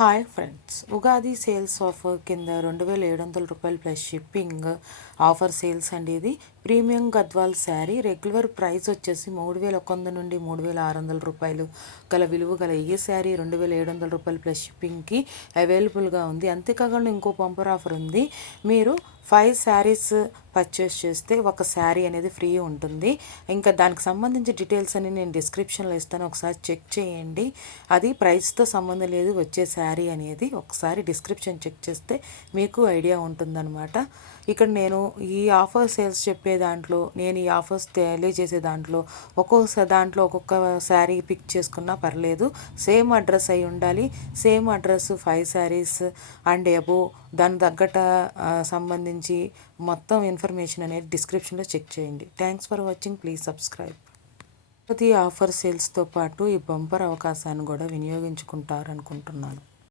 Hi friends, Ugadi sales offer కింద 2700 రూపాయలు plus shipping offer sales అండి. ఇది premium Gadwal sari regular price వచ్చేసి 3100 నుండి 3600 రూపాయలు గల విలువ గల ఈ శారీ 2700 రూపాయలు ప్లస్ షిప్పింగ్కి అవైలబుల్గా ఉంది. అంతేకాకుండా ఇంకో బంపర్ ఆఫర్ ఉంది. మీరు 5 శారీస్ పర్చేస్ చేస్తే ఒక శారీ అనేది ఫ్రీ ఉంటుంది. ఇంకా దానికి సంబంధించి డీటెయిల్స్ అని నేను డిస్క్రిప్షన్లో ఇస్తాను, ఒకసారి చెక్ చేయండి. అది ప్రైస్తో సంబంధం లేదు, వచ్చే శారీ అనేది ఒకసారి డిస్క్రిప్షన్ చెక్ చేస్తే మీకు ఐడియా ఉంటుందన్నమాట. ఇక్కడ నేను ఈ ఆఫర్ సేల్స్ చెప్పే దాంట్లో, నేను ఈ ఆఫర్స్ తెలియజేసే దాంట్లో ఒక్కొక్క శారీ పిక్ చేసుకున్నా పర్లేదు. సేమ్ అడ్రస్ అయి ఉండాలి. Same address 5 saris and above దాని తగ్గట సంబంధించి మొత్తం ఇన్ఫర్మేషన్ అనేది డిస్క్రిప్షన్లో చెక్ చేయండి. Thanks for watching, please subscribe. ప్రతి ఆఫర్ సేల్స్తో పాటు ఈ బంపర్ అవకాశాన్ని కూడా వినియోగించుకుంటారనుకుంటున్నాను.